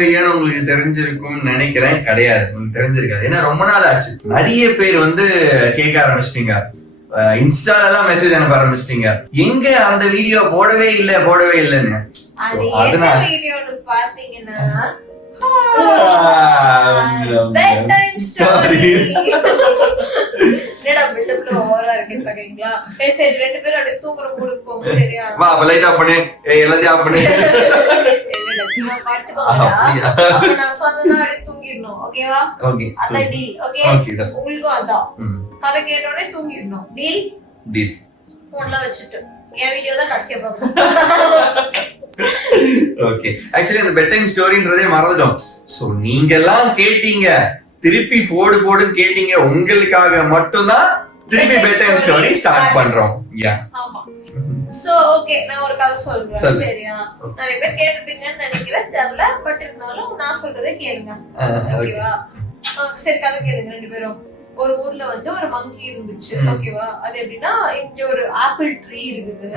வீடியோன்னு உங்களுக்கு தெரிஞ்சிருக்கும்னு நினைக்கிறேன். கிடையாது, உங்களுக்கு தெரிஞ்சிருக்காது. ஏன்னா ரொம்ப நாள் ஆச்சு. நிறைய பேர் வந்து கேட்க ஆரம்பிச்சிட்டீங்க, இன்ஸ்டால எல்லாம் மெசேஜ் அனுப்ப ஆரம்பிச்சிட்டீங்க, எங்க அந்த வீடியோ போடவே இல்லைன்னு. அதனால வீடியோன்னு பாத்தீங்கன்னா என்னடா பில்டப்ல ஓவரா இருக்குன்னு பாக்கீங்களா? சரி, 2 பேரும் அப்படியே தூக்குற மூடுக்கு போங்க. சரியா? வா, அப்ப லைட் ஆஃப் பண்ணு, எல்லாத்தையும் ஆஃப் பண்ணு. இல்லடா, பாத்துக்கோங்கடா. அப்ப நான் சொன்னதா அப்படியே தூங்கிடணும். ஓகேவா? ஓகே, அதான் டீல். ஓகே, உங்களுக்கும் அதான். கதை கேட்டோடனே தூங்கிடணும். Deal deal. போன்ல வச்சுட்டு என் வீடியோ தான் கடைசியா பாப்போம். ஓகே, ஆக்சுவலி அந்த பெட் டைம் ஸ்டோரின்றதே மறந்துட்டோம். சோ நீங்க எல்லாம் கேட்டீங்க, திருப்பி போடுன்னு கேட்டீங்க, உங்களுக்காக மட்டும்தான் திருப்பி பெட் டைம் ஸ்டோரி ஸ்டார்ட் பண்றோம். யா, ஆமா. சோ ஓகே, நான் ஒரு கதை சொல்றேன். சரியா? நிறைய பேர் கேட்டிருப்பீங்கன்னு நினைக்கிறேன், தெரியல. பட் இருந்தாலும் நான் சொல்றதை கேளுங்க. ஓகேவா? சரி, கதை கேளுங்க 2 பேரும். ஒரு ஊர்ல வந்து ஒரு மங்கி இருந்துச்சு. ஓகேவா? அது எப்படின்னா, இங்க ஒரு ஆப்பிள் ட்ரீ இருக்குது,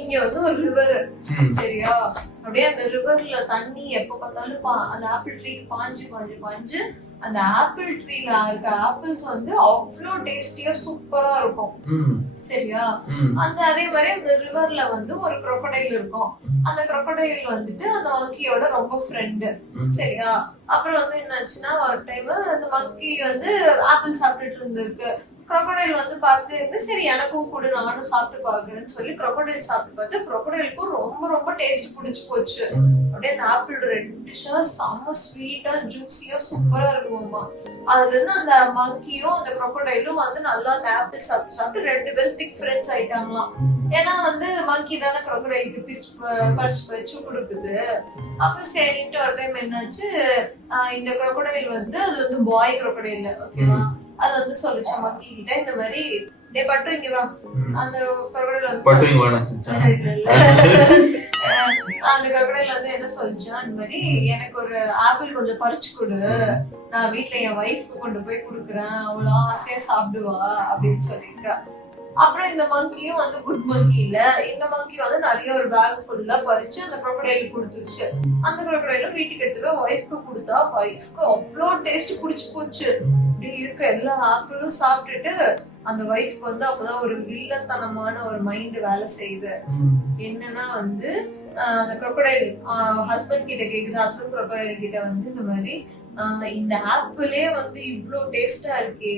இங்க வந்து ஒரு ரிவர். சரியா? அப்படியே அந்த ரிவர்ல தண்ணி எப்ப பார்த்தாலும் அந்த ஆப்பிள் ட்ரீக்கு பாஞ்சு அந்த ஆப்பிள் ட்ரீல இருக்க ஆப்பிள்ஸ் வந்து அவ்வளோ டேஸ்டியா சூப்பரா இருக்கும். சரியா? அந்த அதே மாதிரி அந்த ரிவர்ல வந்து ஒரு crocodile இருக்கும். அந்த crocodile வந்துட்டு அந்த மங்கியோட ரொம்ப ஃப்ரெண்டு. சரியா? அப்புறம் வந்து என்னாச்சுன்னா, ஒரு டைம் அந்த மங்கி வந்து ஆப்பிள் சாப்பிட்டுட்டு இருந்திருக்கு. crocodile வந்து பார்த்துட்டே இருந்து, சரி எனக்கும் கூட நானும் சாப்பிட்டு பாக்குறேன்னு சொல்லி crocodile சாப்பிட்டு பார்த்து crocodileக்கும் ரொம்ப ரொம்ப டேஸ்ட் பிடிச்சு போச்சு. அப்படியே அந்த ஆப்பிள் ரெட்டிஷா செம்ம ஸ்வீட்டா ஜூசியா சூப்பரா இருக்குமா. அதுல இருந்து அந்த மங்கியும் அந்த crocodileம் வந்து நல்லா அந்த ஆப்பிள் சாப்பிட்டு 2 பேரும் திக் ஃப்ரெண்ட்ஸ் ஆயிட்டாங்களாம். ஏன்னா வந்து மங்கி தானே crocodileக்கு பறிச்சு கொடுக்குது. அப்புறம் சரின்ட்டு ஒரு டைம் என்னாச்சு, இந்த crocodile வந்து அது வந்து பாய் crocodile. ஓகேவா? அது வந்து சொல்லிச்சு மங்கி கிட்ட, இந்த மாதிரி டே பட்டு இங்க வா. அந்த crocodile வந்து அந்த crocodile வந்து என்ன சொல்லிச்சுன்னா, இந்த மாதிரி எனக்கு ஒரு ஆப்பிள் கொஞ்சம் பறிச்சு கொடு, நான் வீட்டுல என் ஒய்ஃப்க்கு கொண்டு போய் கொடுக்குறேன், அவ்வளோ ஆசையா சாப்பிடுவா அப்படின்னு சொல்லியிருக்கா. அப்புறம் இந்த மங்கியும் வந்து குட் மங்கி இல்ல, இந்த மங்கி வந்து நிறைய ஒரு பேக் ஃபுல்லா பறிச்சு அந்த crocodile கொடுத்துருச்சு. அந்த crocodile வீட்டுக்கு எடுத்து போய் ஒய்ஃப்க்கு கொடுத்தா, ஒய்ஃப்க்கு அவ்வளோ டேஸ்ட் பிடிச்சு போச்சு. இப்படி இருக்க எல்லா ஆப்பிளும் சாப்பிட்டுட்டு அந்த ஒய்ஃப்க்கு வந்து அப்பதான் ஒரு வில்லத்தனமான ஒரு மைண்ட் வேலை செய்யுது. என்னன்னா வந்து அந்த crocodile ஹஸ்பண்ட் கிட்ட கேக்குது. ஹஸ்பண்ட் crocodile கிட்ட வந்து இந்த மாதிரி, இந்த ஆப்பிளே வந்து இவ்ளோ டேஸ்டா இருக்கே,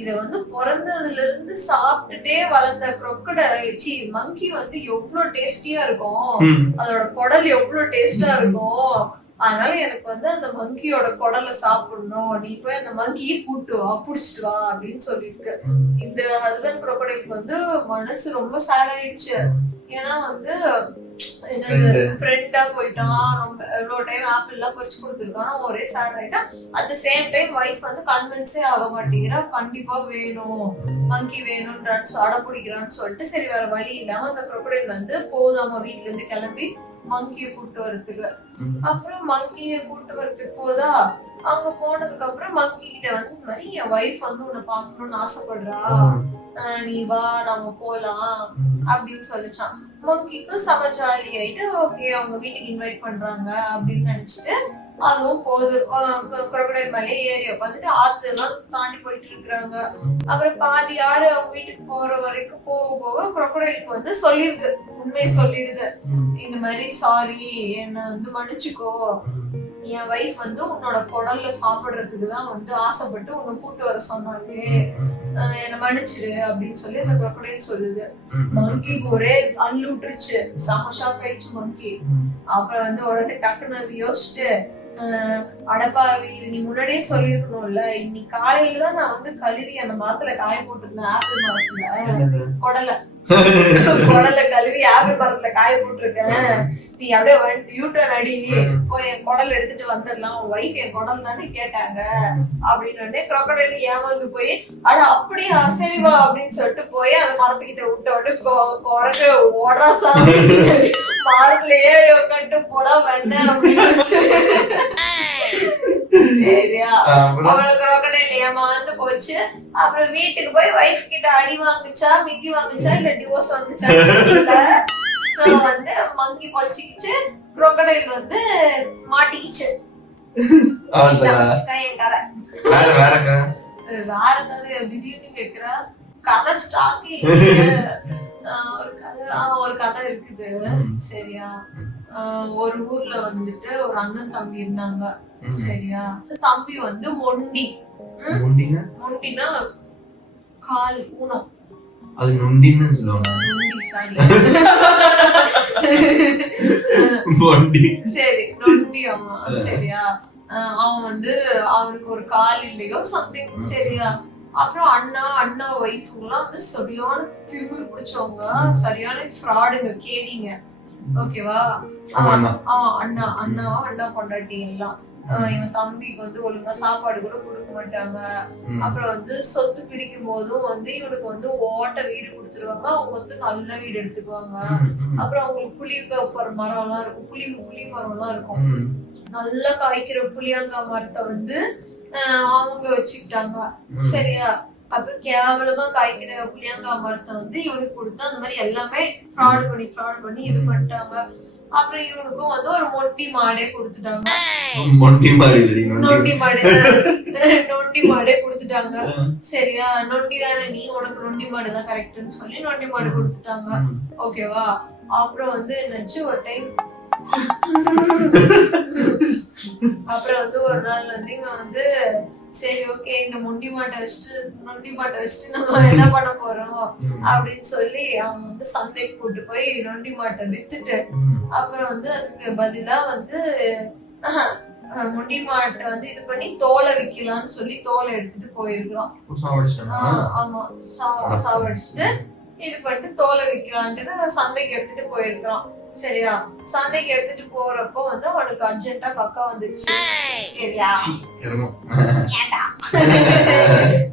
இத வந்து பிறந்ததுல இருந்து சாப்பிட்டுட்டே வளர்ந்த மங்கி வந்து எவ்வளவு டேஸ்டியா இருக்கும், அதோட குடல் எவ்வளவு டேஸ்டா இருக்கும், அதனால எனக்கு வந்து அந்த மங்கியோட குடலை சாப்பிடணும், நீ போய் அந்த மங்கியை கூட்டு வா, புடிச்சிட்டு வா அப்படின்னு சொல்லிருக்கு. இந்த ஹஸ்பண்ட் crocodile வந்து மனசு ரொம்ப சேட் ஆயிடுச்சு. ஏன்னா வந்து ஃப்ரெண்டா போயிட்டான், எவ்வளவு டைம் ஆப்பிள் எல்லாம் பறிச்சு கொடுத்துருக்கான், ஒரே சேட் ஆயிட்டான். At the same time wife வந்து கன்வின்ஸே ஆக மாட்டேங்கிறா, கண்டிப்பா வேணும் மங்கி வேணும்ன்றான்னு அடப்பிடிக்கிறான்னு சொல்லிட்டு, சரி வேற வழி இல்லாம அந்த crocodile வந்து போதாம வீட்டுல இருந்து கிளம்பி மங்கிய கூட்டு வரதுக்கு. அப்புறம் மங்கிய கூட்டு வரதுக்கு போதா, அங்க போனதுக்கு அப்புறம் மங்கி கிட்ட வந்து இந்த மாதிரி என் வைஃப் வந்து உன்னை பாக்கணும்னு ஆசைப்படுறா, நீ வா நம்ம போலாம் அப்படின்னு சொல்லிச்சான். மங்கிக்கும் செம ஜாலி ஆயிட்டு, ஓகே அவங்க வீட்டுக்கு இன்வைட் பண்றாங்க அப்படின்னு நினைச்சிட்டு அதுவும் போகுது. crocodile மேலே ஏறி உட்காந்துட்டு ஆத்து எல்லாம் தாண்டி போயிட்டு இருக்கிறாங்க. அப்புறம் பாதி யாரு அவங்க வீட்டுக்கு போற வரைக்கும் போக crocodileக்கு வந்து சொல்லிடுது, உண்மையை சொல்லிடுது. இந்த மாதிரி சாரி, என்ன வந்து மன்னிச்சுக்கோ, என் வைஃப் வந்து உன்னோட குடல்ல சாப்பிடுறதுக்கு தான் வந்து ஆசைப்பட்டு உன்னை கூட்டு வர சொன்னாங்க, என்ன மன்னிச்சிரு அப்படின்னு சொல்லி அந்த crocodile சொல்லுது. மங்கிக்கு ஒரே அள்ளு விட்டுருச்சு, செம ஷாக் ஆயிடுச்சு மங்கி. அப்புறம் வந்து உடனே டக்குன்னு அது யோசிச்சுட்டு, அடப்பாவி நீ முன்னாடியே சொல்லிருக்கணும்ல, இன்னைக்கு காலையில தான் நான் வந்து கழுவி அந்த மரத்துல காய போட்டிருந்தேன், ஆப்பிள் மரத்துல குடலை கழுவி ஆப்பிள் மரத்துல காய போட்டிருக்கேன், நீ அப்படியே யூட்டர்ன் அடி போய் என் குடல் எடுத்துட்டு வந்துடலாம், உன் வைஃப் என் குடல் தானே கேட்டாங்க அப்படின்னு crocodile ஏமாந்து போய், அட அப்படியா சரிவா அப்படின்னு சொல்லிட்டு போய் அந்த மரத்துக்கிட்ட விட்ட உடனே குரங்கு ஓடுறா சாமி, மரத்துலயே உட்காந்து போடா வேண்டாம் அப்படின்னு. சரியா? அப்புறம் crocodile ஏமாந்து போச்சு. அப்புறம் வீட்டுக்கு போய் வைஃப் கிட்ட அடி வாங்குச்சா, மிதி வாங்குச்சா, இல்ல டிவோர்ஸ் வாங்குச்சா. சோ வந்து மங்கி பொழிச்சுக்கிச்சு, crocodile வந்து மாட்டிக்கிச்சு. அவ்வளவுதான். இதான் என் கதை. வேற கதை. வேற கதை திடீர்னு கேக்குற கதை ஸ்டாக்கி ஒரு கதை இருக்குது. சரியா, ஒரு ஊர்ல வந்துட்டு ஒரு அண்ணன் தம்பி இருந்தாங்க. சரியா, தம்பி வந்து மொண்டினா கால் ஊனம். அது நொண்டின்னு சொல்லுவாங்க. சரி, நொண்டி அவன். சரியா, அவன் வந்து அவனுக்கு ஒரு கால் இல்லையோ சம்திங். சரியா, அப்புறம் அண்ணா ஒய்ஃபுங்கெல்லாம் வந்து சரியான திமிரு பிடிச்சவங்க, சரியான ஃப்ராடுங்க, கேடிங்க. ஓகேவா, அண்ணா பொண்டாட்டி எல்லாம் இவன் தம்பிக்கு வந்து ஒழுங்கா சாப்பாடு கூட கொடுக்க மாட்டாங்க. அப்புறம் வந்து சொத்து பிரிக்கும் போதும் வந்து இவனுக்கு வந்து ஓட்ட வீடு கொடுத்துருவாங்க, அவங்க வந்து நல்ல வீடு எடுத்துக்குவாங்க. அப்புறம் அவங்களுக்கு புளிய மரம் எல்லாம் இருக்கும், புளி மரம் எல்லாம் இருக்கும். நல்லா காய்க்கிற புளியங்காய் மரத்தை வந்து அவங்க வச்சுக்கிட்டாங்க. சரியா, அப்புறம் கேவலமா காய்க்கிற புளியங்காய் மரத்தை வந்து இவனுக்கு கொடுத்து அந்த மாதிரி எல்லாமே ஃப்ராட் பண்ணி இது பண்ணிட்டாங்க. அப்புறம் இவனுக்கும் வந்து ஒரு மொண்டி மாடே கொடுத்துட்டாங்க. நொண்டி மாடே கொடுத்துட்டாங்க. சரியா, நொண்டி தானே நீ, உனக்கு நொண்டி மாடுதான் கரெக்ட்னு சொல்லி நொண்டி மாடு கொடுத்துட்டாங்க. ஓகேவா, அப்புறம் வந்து என்னாச்சு, ஒரு டைம் அப்புறம் வந்து ஒரு நாள் வந்து இவன் வந்து சரி ஓகே இந்த நொண்டி மாட்டை வச்சுட்டு நம்ம என்ன பண்ண போறோம் அப்படின்னு சொல்லி அவன் வந்து சந்தைக்கு கூட்டு போய் நொண்டி மாட்டை வித்துட்டு அப்புறம் வந்து அதுக்கு பதிலா வந்து நொண்டி மாட்டை வந்து இது பண்ணி தோலை விக்கலாம்னு சொல்லி தோலை எடுத்துட்டு போயிருக்கான். ஆமா, சாவடிச்சுட்டு இது பண்ணிட்டு தோலை விக்கலான்ட்டு சந்தைக்கு எடுத்துட்டு போயிருக்கான். சரியா, சந்தைக்கு எடுத்துட்டு போறப்போ வந்து அவனுக்கு அர்ஜென்ட்டா கக்கா வந்துருச்சு. சரியா,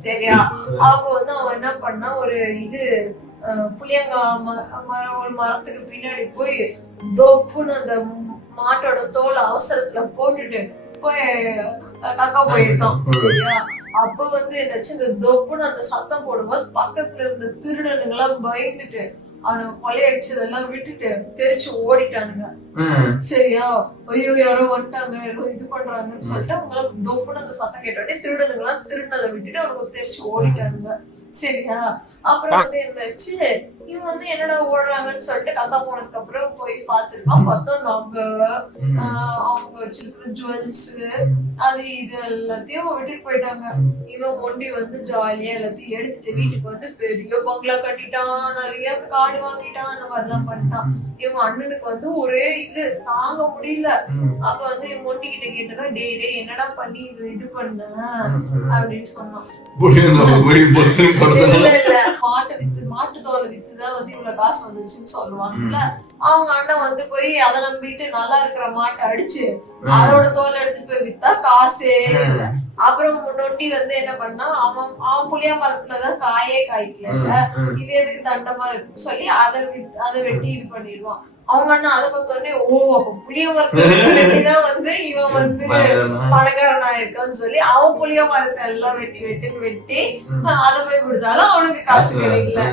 சரியா, அப்ப வந்து அவன் என்ன பண்ணா, ஒரு இது புளியங்காய் மரத்துக்கு பின்னாடி போய் தொப்புன்னு அந்த மாட்டோட தோலை அவசரத்துல போட்டுட்டு போய் கக்கா போயிருக்கான். சரியா, அப்ப வந்து என்னாச்சு, இந்த தொப்புன்னு அந்த சத்தம் போடும்போது பக்கத்துல இருந்த திருடனுங்கெல்லாம் பயந்துட்டு அவனுக்கு கொள்ளையடிச்சதெல்லாம் விட்டுட்டு தெரிச்சு ஓடிட்டானுங்க. சரியா, ஐயோ யாரோ வந்துட்டாங்க, இது பண்றாங்கன்னு சொல்லிட்டு அவங்க தொப்புன்னு அந்த சத்தம் கேட்டோடனே திருடனுங்கெல்லாம் திருடினதை விட்டுட்டு அவனுக்கு தெரிச்சு ஓடிட்டானுங்க. சரியா, அப்புறம் வந்து என்னாச்சு, இவன் வந்து என்னடா ஓடுறாங்கன்னு சொல்லிட்டு கக்கா போனதுக்கு அப்புறம் போய் பாத்துருக்கான். பார்த்தா நாங்க அவங்க வச்சிருக்கிற ஜுவல்ஸ் அது இது எல்லாத்தையும் விட்டுட்டு போயிட்டாங்க. இவன் ஒண்டி வந்து ஜாலியா எல்லாத்தையும் எடுத்துட்டு வீட்டுக்கு வந்து பெரிய பங்களா கட்டிட்டான், நிறைய காடு வாங்கிட்டான், அந்த மாதிரிலாம் பண்ணிட்டான். இவங்க அண்ணனுக்கு வந்து ஒரே இது தாங்க முடியல. அப்ப வந்து இவன் ஒண்டி கிட்ட கேட்டா, டே என்னடா பண்ணி இது பண்ண அப்படின்னு சொன்னான். மாட்டு தோலை வித்துதான் வந்து இவ்வளவு காசு வந்துச்சுன்னு சொல்லுவாங்கல்ல. அவங்க அண்ணன் வந்து போய் அதை நம்பிட்டு நல்லா இருக்கிற மாட்டை அடிச்சு அதோட தோலை எடுத்துட்டு போய் வித்தா காசே இல்லை. அப்புறம் நொண்டி வந்து என்ன பண்ணா, அவன் புளியா மரத்துலதான் காயே காய்க்கல, இது எதுக்கு தண்டமா இருக்குன்னு சொல்லி அதை வெட்டி இது பண்ணிடுவான். அவங்க அண்ணா அதை பார்த்தோடனே அப்ப புளிய மரத்தான் வந்து இவன் வந்து பணக்காரனா இருக்கான்னு சொல்லி அவன் புளிய மரத்தை எல்லாம் வெட்டி அதை போய் கொடுத்தாலும் அவனுக்கு காசு கிடைக்கல.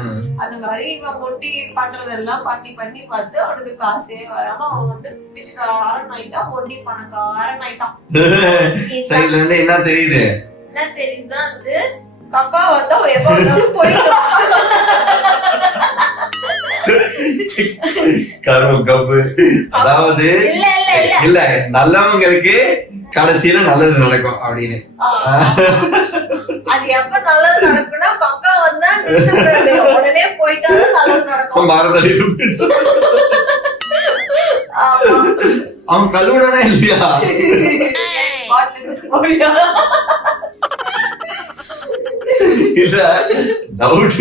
அந்த மாதிரி இவன் மொட்டி பண்றதெல்லாம் பண்ணி பார்த்து அவனுக்கு காசே வராம அவன் வந்து பிச்சைக்காரன் ஆயிட்டான், மொட்டி பணக்காரன் ஆயிட்டான். என்ன தெரியுதுன்னா வந்து கக்கா வந்தா எப்ப வந்தாலும் போயிடும். அதாவது இல்ல நல்லவங்களுக்கு கடைசியில நல்லது நடக்கும் அப்படின்னு. அது எப்ப நல்லது நடக்கும்னா கக்கா வந்தா உடனே போயிட்டா நல்லது நடக்கும். அவன் கழுவுனா இல்லையா இல்ல டவுட்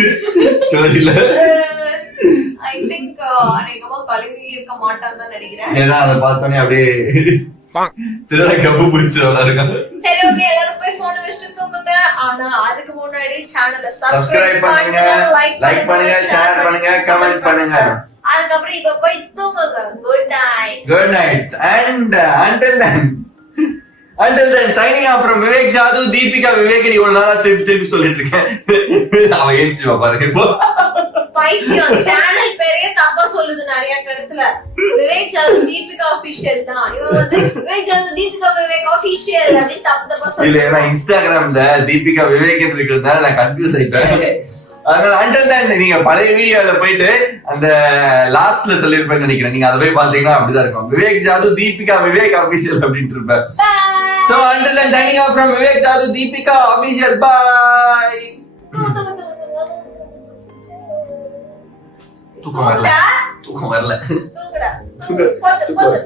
ஸ்டோரியில I think அநேகமா கழுவி இருக்க மாட்டான்னு தான் நினைக்கிறேன். ஏன்னா அதை பார்த்தோன்னே அப்படியே சிறட கப்பு பிடிச்சு இருக்காங்க. சரி ஓகே, எல்லாரும் போய் போன் வச்சுட்டு தூங்குங்க. ஆனா அதுக்கு முன்னாடி சேனலை சப்ஸ்கிரைப் பண்ணுங்க, லைக் பண்ணுங்க, ஷேர் பண்ணுங்க, கமெண்ட் பண்ணுங்க. அதுக்கப்புறம் இப்ப போய் தூங்குங்க. Good night and until then signing off from Vivek Jadhu, Deepika Vivek. இவ்வளவு நாளா திருப்பி சொல்லிட்டு இருக்கேன். அவ ஏஞ்சுவா பாருங்க இப்போ. பைத்தியம் சேனல் பேரே தப்பா சொல்லுது நிறைய இடத்துல. விவேக் ஜாது தீபிகா ஆபீஷியல் தான், இவன் வந்து விவேக் ஜாது தீபிகா விவேக் ஆபீஷியல் அப்படின்னு தப்பு தப்பா இல்ல சொல்லு. ஏன்னா இன்ஸ்டாகிராம்ல தீபிகா விவேக் இருக்கிறதுனால நான் கன்ஃபியூஸ் ஆயிட்டேன். அதனால அண்டர் தான் நீங்க பழைய வீடியோல போயிட்டு அந்த லாஸ்ட்ல சொல்லிருப்பேன்னு நினைக்கிறேன். நீங்க அதை போய் பாத்தீங்கன்னா அப்படிதான் இருக்கும். விவேக் ஜாது தீபிகா விவேக் ஆபீஷியல் அப்படின்ட்டு இருப்பேன். So until then signing off from Vivek Jadoo Deepika official. Bye. தூக்கம் வரல. தூங்குடா. போத்து.